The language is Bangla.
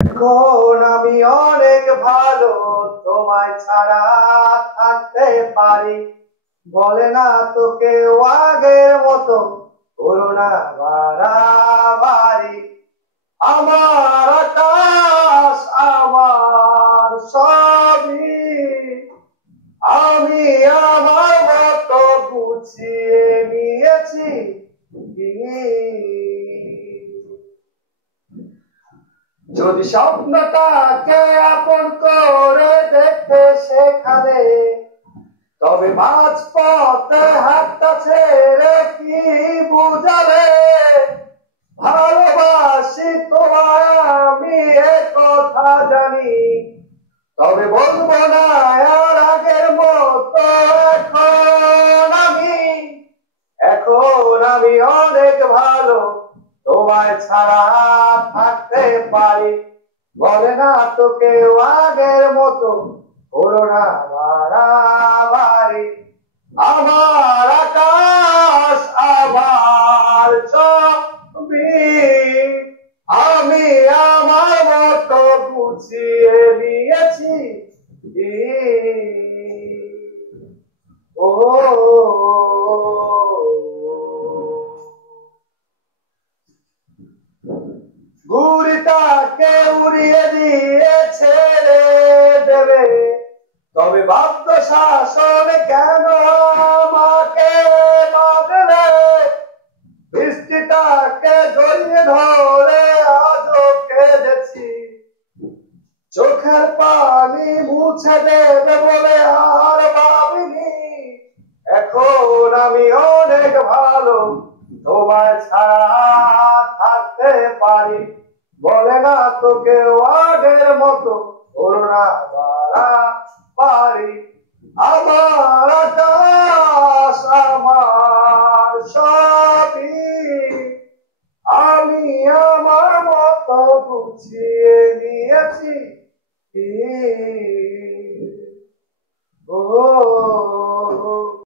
এখন আমি অনেক ভালো, তোমায় ছাড়া থাকতে পারি। বলে না তো কেউ আগের মতো করোনা বাড়াবাড়ি। আমার আকাশ আমার সবই, আমি আমার মতো গুছিয়ে নিয়েছি। যদি স্বপ্নটাকে আপন করে দেখতে সেখানে, তবে মাঝপথে হাতটা ছেড়ে কি বুঝালে? ভালোবাসি তোমায় আমি এ কথা জানি, তবে বলবো না আর আগের মতো। এখন আমি অনেক ভালো, তোমায় ছাড়া থাকতে পারি। বলে না তো কেউ আগের মতো করোনা বাড়াবাড়ি। আমার আকাশ আমার ছবি, আমি আমার মতো গুছিয়ে নিয়েছি। ও ঘুড়িটাকে উড়িয়ে দিয়ে ছেড়ে দেবে, তবে বাধ্য শাসন কেন আমাকে বাঁধলে? বৃষ্টিটাকে জড়িয়ে ধরে আজও কেঁদেছি, চোখের পানি মুছে দেবে বলে আর ভাবিনি। এখন আমি অনেক ভালো, তোমায় ছাড়া থাকতে পারি। বলে না তো কেউ আগের মতো করোনা বাড়াবাড়ি। আমার আকাশ আমার সবই, আমি আমার মতো গুছিয়ে নিয়েছি।